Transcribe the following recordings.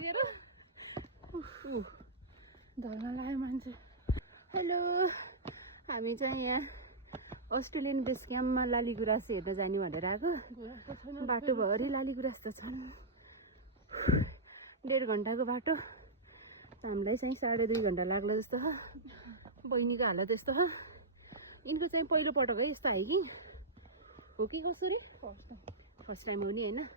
नसकेर धर्न लाग्यो मान्छे। हेलो, हामी चाहिँ यहाँ अस्ट्रेलियन बेस क्याम्पमा लालीगुराँस हेर्न जाने भनेर आएको। बाटोभरि लालीगुराँस त छन्। 1.5 घन्टाको बाटो, हामीलाई चाहिँ 2.5 घन्टा लाग्ला जस्तो छ। बहिनीको हालत यस्तो छ। यिनको चाहिँ पहिलो पटक है यस्तो आयो कि हो कि कसरी? फर्स्ट टाइम हो नि होइन?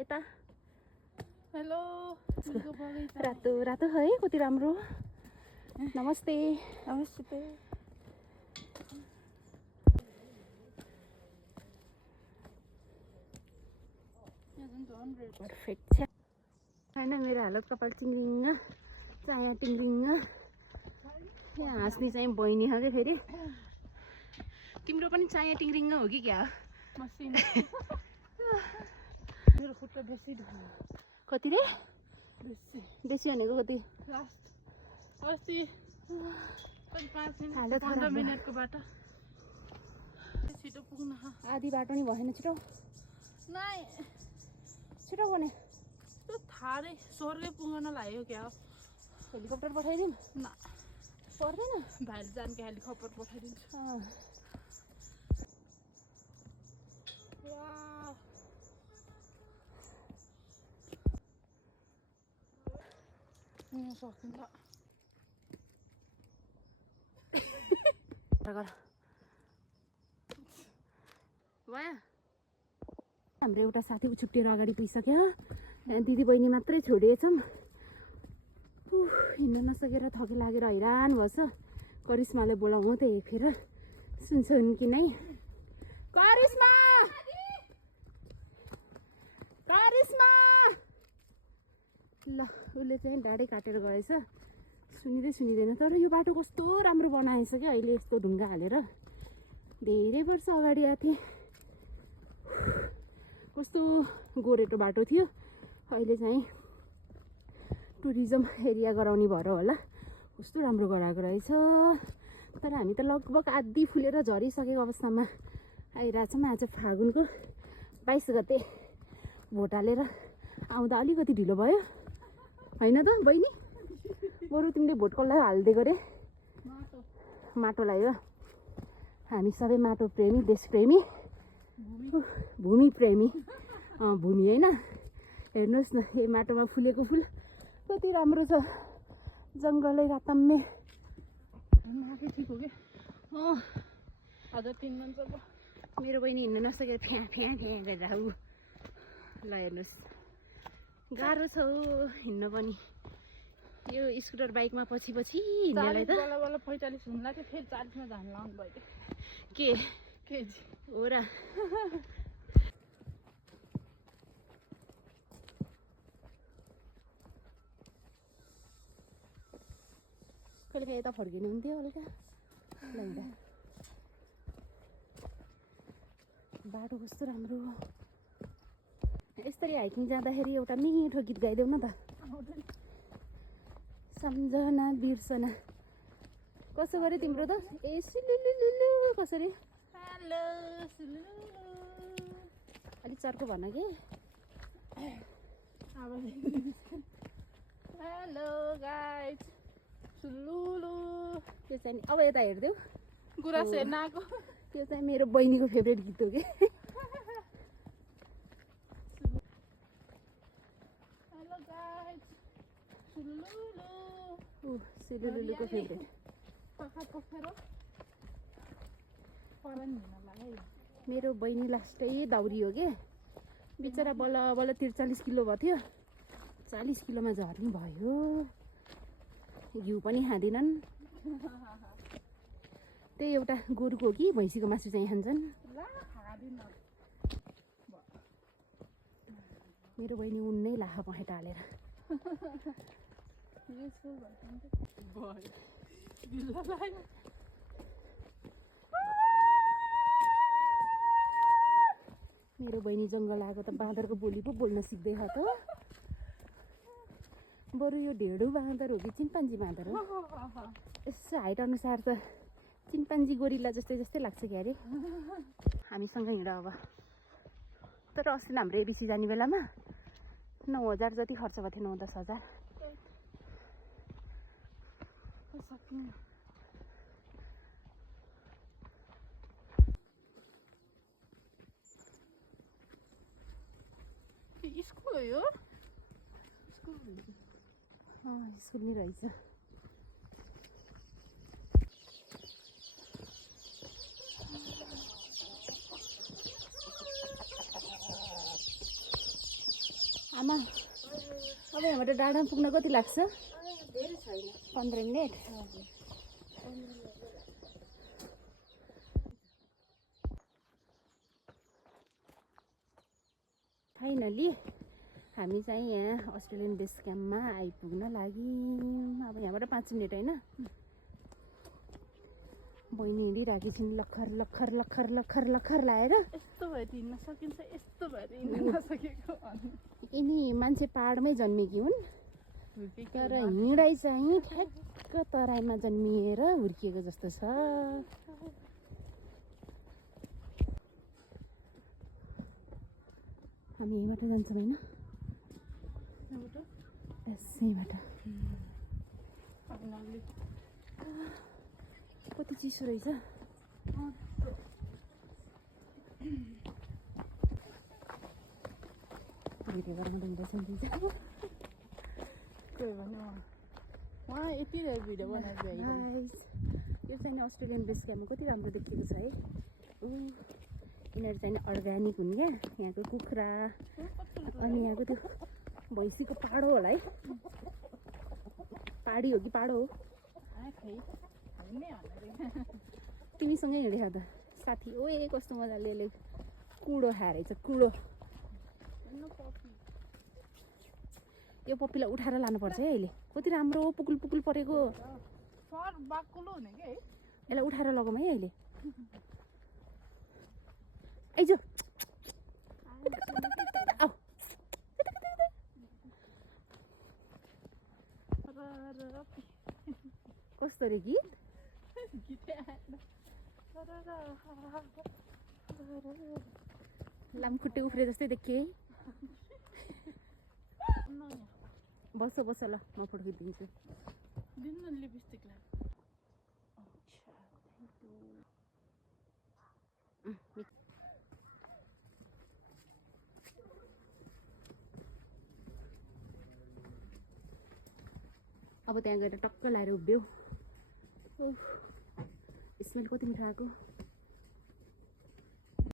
यता हेलो, रातो रातो है, कति राम्रो। नमस्ते। नमस्ते। पर्फेक्ट छ होइन? मेरो हालत कपाल टिङ्रिङ्ग, चाया टिङ्रिङ्ग। यहाँ हाँस्ने चाहिँ बहिनी हो क्या फेरि। तिम्रो पनि चाया टिङ्रिङ्ग हो कि क्या? मसिनो मेरो खुट्टा बेसी ढुल्यो। कति रे? बेसी भनेको कति? लास्ट अस्ति 5 मिनट हालत 15 मिनटको बाटो छिटो पुग्न। आधी बाटो नि भएन। छिटो नाइ छिटो भने त्यो थारै स्वर्गै पुग्न लाग्यो क्या। हेलिकप्टर पठाइदिउँ? ना पर्दैन, भाइले जानको हेलिकप्टर पठाइदिन्छु। वाह, सकिन्छ। हाम्रो एउटा साथी छुट्टिएर अगाडि पुगिसक्यो। दिदी बहिनी मात्रै छोडिएछौँ। हिँड्न नसकेर थके लागेर हैरान भएछ। करिश्माले बोलाउँ त एक फेर सुन्छौँ कि नै? करिश्मा, करिश्मा ल, उसले चाहिँ डाँडै काटेर गएछ। सुनिँदैन। तर यो बाटो कस्तो राम्रो बनाएछ क्या अहिले। यस्तो ढुङ्गा हालेर धेरै वर्ष अगाडि आएको थिएँ। कस्तो गोरेटो बाटो थियो, अहिले चाहिँ टुरिज्म एरिया गराउने भएर होला कस्तो राम्रो गराएको रहेछ। तर हामी त लगभग आधी फुलेर झरिसकेको अवस्थामा आइरहेछौँ। आज फागुनको 22 गते भोट हालेर आउँदा अलिकति ढिलो भयो होइन त बहिनी? बरु तिमीले भोट कसलाई हालिदिएको रे? माटोलाई हो। हामी सबै माटो प्रेमी, देश प्रेमी, भूमि प्रेमी। भूमि होइन? हेर्नुहोस् न, यो माटोमा फुलेको फुल कति राम्रो छ। जङ्गलै रातम्मे। ठिक हो क्या। आज 3 मन छ। मेरो बहिनी हिँड्न नसकेर फ्या गरेर ऊ। ल हेर्नुहोस्, गाह्रो छ हिँड्न पनि। यो स्कुटर बाइकमा पछि हिँड्नेलाई त बल्ल 45 हुन लाग्यो। फेरि 40 मा जान लाउनु भयो के केजी हो र? कहिले यता फर्किनु हुन्थ्यो हल्का लाउँदा। बाटो कस्तो राम्रो। यसरी हाइकिङ जाँदाखेरि एउटा मिठो गीत गाइदेऊ न त। सम्झना बिर्सना कसो गरे तिम्रो त? ए सुलुलुलुलु कसरी? हेलो अलिक चर्को भन कि। Hello guys Sululu. त्यो चाहिँ अब यता हेर्देऊ। गुराँस हेर्न आएको। त्यो चाहिँ मेरो बहिनीको फेभरेट गीत हो कि। Hello guys Sululu. सिलुलुलुको फेभरेट। मेरो बहिनी लास्टै दाउरी हो कि। बिचरा बल्ल 43 किलो भएको थियो, 40 किलोमा झर्ने भयो। घिउ पनि खाँदैनन्। त्यही एउटा गोरुको हो कि भैँसीको मासु चाहिँ खान्छन्। मेरो बहिनी उन्नै लाखा पखेटा हालेर। मेरो बहिनी जङ्गल आएको त बाँदरको बोली पो बोल्न सिक्दै छ त। बरु यो ढेँडो बाँदर हो कि चिम्पान्जी बाँदर हो यसो हाइट अनुसार त चिम्पान्जी गोरिल्ला जस्तै जस्तै लाग्छ क्या अरे हामीसँग हिँड अब तर अस्ति हाम्रो एबिसी जाने बेलामा 9,000 जति खर्च भएको थियो 9-10,000 स्कुल हो यो स्कुल नै रहेछ आमा अब यहाँबाट डाँडा पुग्न कति लाग्छ धेरै छैन 15 मिनट फाइनली हामी चाहिँ यहाँ अस्ट्रेलियन बेस क्याम्पमा आइपुग्न लाग्यौँ अब यहाँबाट 5 मिनट होइन बहिनी हिँडिरहेकी छिन् लखर लखर लखर लखर लखर लाएर यस्तो भएर हिँड्न सकिन्छ यस्तो भएर हिँड्न नसकेको यिनी मान्छे पाहाडमै जन्मेकी हुन् तर हिँडाइ चाहिँ ठ्याक्क तराईमा जन्मिएर हुर्किएको जस्तो छ हामी यहीँबाट जान्छौँ होइन यसैबाट कति चिसो रहेछ भिडियो बनाउँदा हुँदैछ नि कोही भने उहाँ यति भिडियो बनाएको गाइस यो चाहिँ नि अस्ट्रेलियन बेस क्याम्प कति राम्रो देखिएको छ है यिनीहरू चाहिँ अर्ग्यानिक हुन् क्या यहाँको कुखुरा अनि यहाँको त्यो भैँसीको पाडो होला है पाडी हो कि पाडो हो तिमीसँगै हिँडेछ त साथी ओए कस्तो मजाले यसले कुडो खाएर रहेछ कुडो यो पप्पीलाई उठाएर लानुपर्छ है अहिले कति राम्रो पुकुल पुकुल परेको यसलाई उठाएर लगाउँ है अहिले आइज कस्तो रे गीत लामखुट्टे उफ्रे जस्तै देखेँ है बस बस ल म फोटो खिचिदिन्छु लिपस्टिक अब त्यहाँ गएर टक्क लाएर उभियो स्मेल कति मिठो आएको